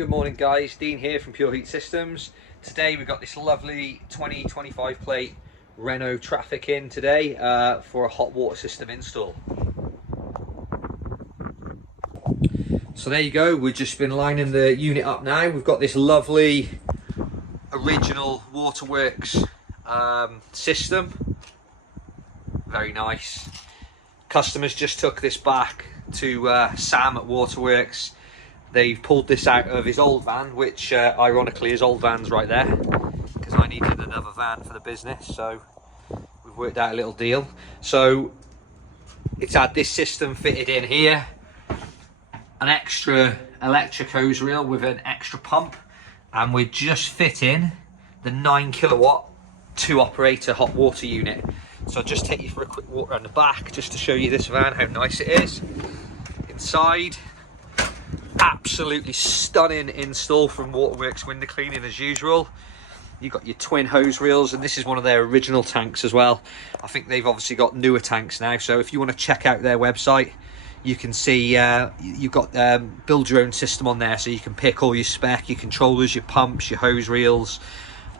Good morning guys, Dean here from Pureheat Systems. Today we've got this lovely 2025 plate Renault Traffic in today for a hot water system install. So there you go, we've just been lining the unit up now. We've got this lovely original waterworks system. Very nice. Customers just took this back to Sam at Waterworks. They've pulled this out of his old van, which ironically his old van's right there, because I needed another van for the business, so we've worked out a little deal. So it's had this system fitted in here, an extra electric hose reel with an extra pump, and we're just fitting the 9 kilowatt 2-operator hot water unit. So I'll just take you for a quick walk around the back just to show you this van, how nice it is. Inside, absolutely stunning install from Waterworks window cleaning as usual. You've got your twin hose reels, and this is one of their original tanks as well. I think they've obviously got newer tanks now, so if you want to check out their website, you can see you've got build your own system on there, so you can pick all your spec, your controllers, your pumps, your hose reels,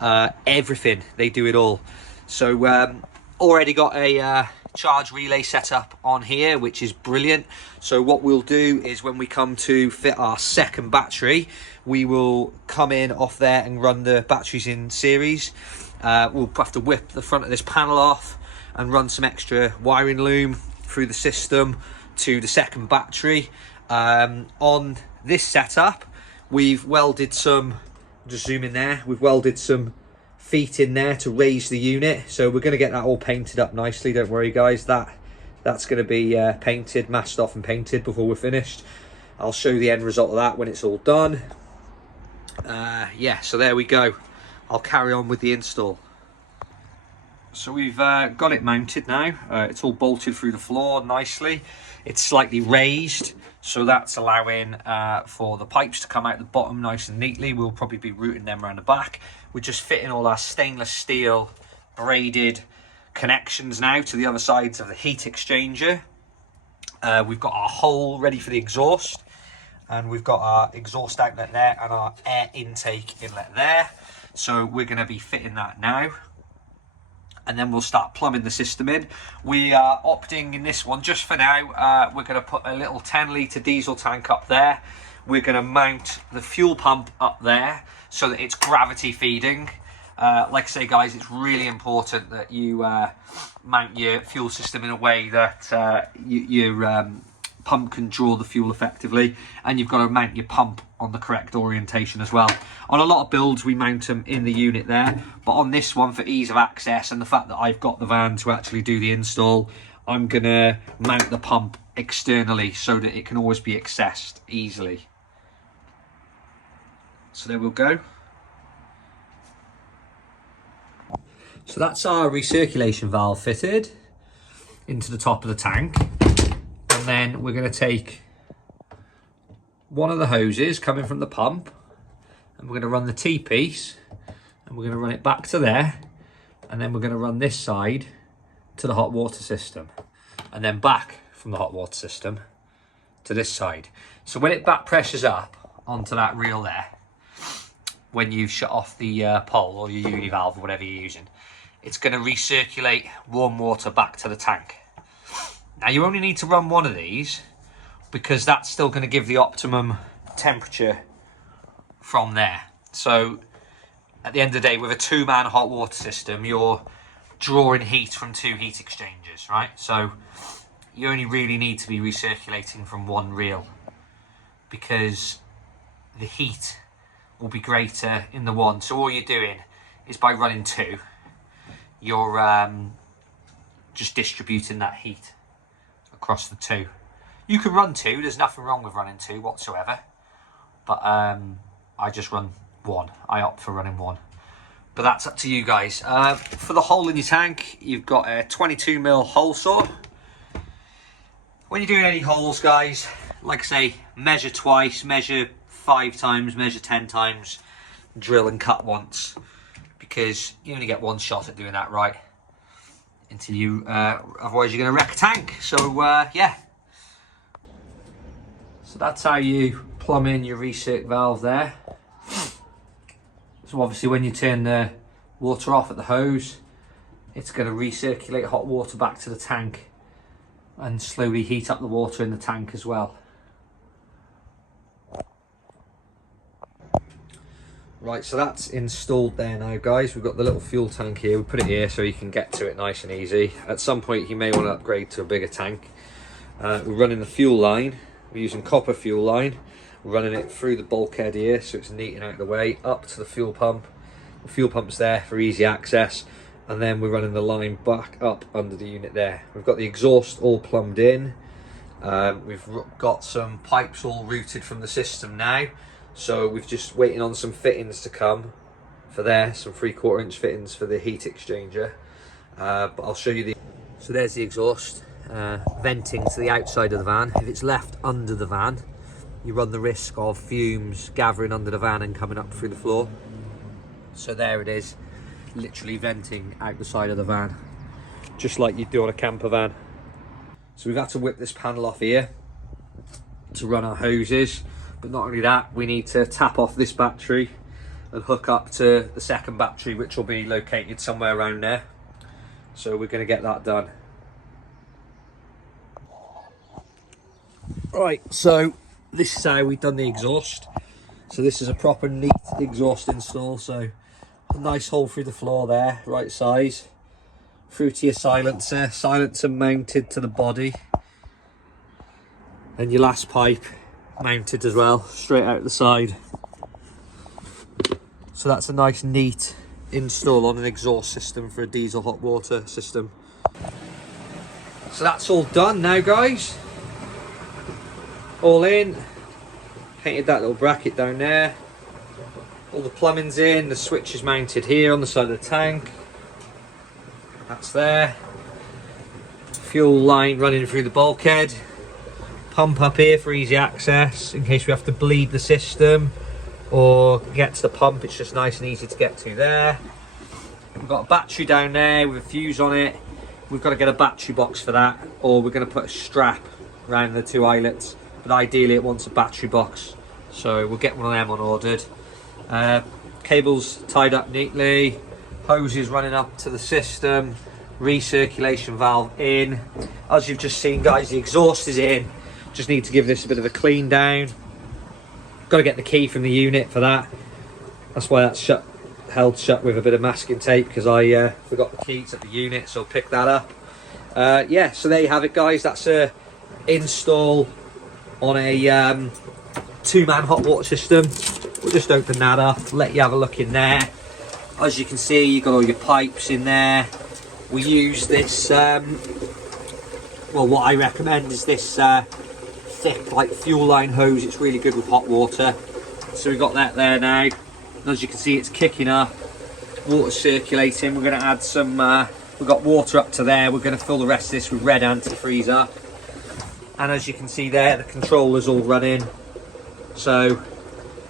everything. They do it all. So already got a charge relay set up on here, which is brilliant. So what we'll do is when we come to fit our second battery, we will come in off there and run the batteries in series. We'll have to whip the front of this panel off and run some extra wiring loom through the system to the second battery. On this setup, we've welded some, just zoom in there, we've welded some feet in there to raise the unit, so we're going to get that all painted up nicely. Don't worry guys, that's going to be painted, masked off and painted before we're finished. I'll show you the end result of that when it's all done. Yeah, so there we go. I'll carry on with the install. So we've got it mounted now. It's all bolted through the floor nicely. It's slightly raised, so that's allowing for the pipes to come out the bottom nice and neatly. We'll probably be routing them around the back. We're just fitting all our stainless steel braided connections now to the other sides of the heat exchanger. We've got our hole ready for the exhaust, and we've got our exhaust outlet there and our air intake inlet there. So we're going to be fitting that now, and then we'll start plumbing the system in. We are opting in this one, just for now, we're going to put a little 10-litre diesel tank up there. We're going to mount the fuel pump up there so that it's gravity feeding. Like I say guys, it's really important that you mount your fuel system in a way that your pump can draw the fuel effectively, and you've got to mount your pump on the correct orientation as well. On a lot of builds we mount them in the unit there, but on this one, for ease of access and the fact that I've got the van to actually do the install, I'm gonna mount the pump externally so that it can always be accessed easily. So there we'll go. So that's our recirculation valve fitted into the top of the tank. And then we're going to take one of the hoses coming from the pump, and we're going to run the T-piece, and we're going to run it back to there, and then we're going to run this side to the hot water system, and then back from the hot water system to this side. So when it back pressures up onto that reel there, when you've shut off the pole or your univalve or whatever you're using, it's going to recirculate warm water back to the tank. Now you only need to run one of these because that's still going to give the optimum temperature from there. So at the end of the day, with a 2-man hot water system, you're drawing heat from 2 heat exchangers, right? So you only really need to be recirculating from one reel, because the heat will be greater in the one. So all you're doing is, by running 2, you're just distributing that heat across the 2. You can run 2, there's nothing wrong with running 2 whatsoever, but I just run 1. I opt for running 1, but that's up to you guys. For the hole in your tank, you've got a 22mm hole saw. When you're doing any holes guys, like I say, measure twice, measure 5 times, measure 10 times, drill and cut once, because you only get one shot at doing that right. Until you, otherwise you're going to wreck a tank. So yeah, so that's how you plumb in your recirc valve there. So obviously when you turn the water off at the hose, it's going to recirculate hot water back to the tank and slowly heat up the water in the tank as well. Right, so that's installed there now, guys. We've got the little fuel tank here. We put it here so you can get to it nice and easy. At some point you may want to upgrade to a bigger tank. We're running the fuel line. We're using copper fuel line. We're running it through the bulkhead here so it's neat and out of the way, up to the fuel pump. The fuel pump's there for easy access, and then we're running the line back up under the unit there. We've got the exhaust all plumbed in. We've got some pipes all routed from the system now, so we're just waiting on some fittings to come for there, some 3/4 inch fittings for the heat exchanger. But I'll show you the... So there's the exhaust venting to the outside of the van. If it's left under the van, you run the risk of fumes gathering under the van and coming up through the floor. So there it is, literally venting out the side of the van, just like you'd do on a camper van. So we've had to whip this panel off here to run our hoses, but not only that, we need to tap off this battery and hook up to the second battery, which will be located somewhere around there. So we're going to get that done. Right, so this is how we've done the exhaust. So this is a proper neat exhaust install. So a nice hole through the floor there, right size, through to your silencer. Silencer mounted to the body, and your last pipe mounted as well, straight out the side. So that's a nice neat install on an exhaust system for a diesel hot water system. So that's all done now, guys. All in. Painted that little bracket down there. All the plumbing's in, the switch is mounted here on the side of the tank. That's there. Fuel line running through the bulkhead. Pump up here for easy access in case we have to bleed the system or get to the pump. It's just nice and easy to get to there. We've got a battery down there with a fuse on it. We've got to get a battery box for that, or we're going to put a strap around the two eyelets. But ideally it wants a battery box, so we'll get one of them on ordered. Cables tied up neatly, hoses running up to the system, recirculation valve in. As you've just seen, guys, the exhaust is in. Just need to give this a bit of a clean down. Got to get the key from the unit for that. That's why that's held shut with a bit of masking tape, because I forgot the keys at the unit, so I'll pick that up. Yeah, so there you have it, guys. That's a install on a two-man hot water system. We'll just open that up, let you have a look in there. As you can see, you've got all your pipes in there. We use this, well, what I recommend is this thick, like, fuel line hose. It's really good with hot water. So we've got that there now. And as you can see, it's kicking up, water circulating. We're going to add some, we've got water up to there. We're going to fill the rest of this with red antifreeze up. And as you can see there, the controller's all running. So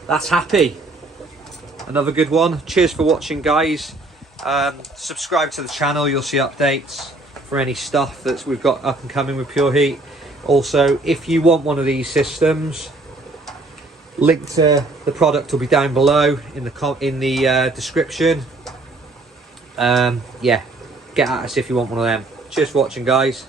that's happy. Another good one. Cheers for watching, guys. Subscribe to the channel. You'll see updates for any stuff that we've got up and coming with Pureheat. Also, if you want one of these systems, link to the product will be down below in the description. Yeah, get at us if you want one of them. Cheers for watching, guys.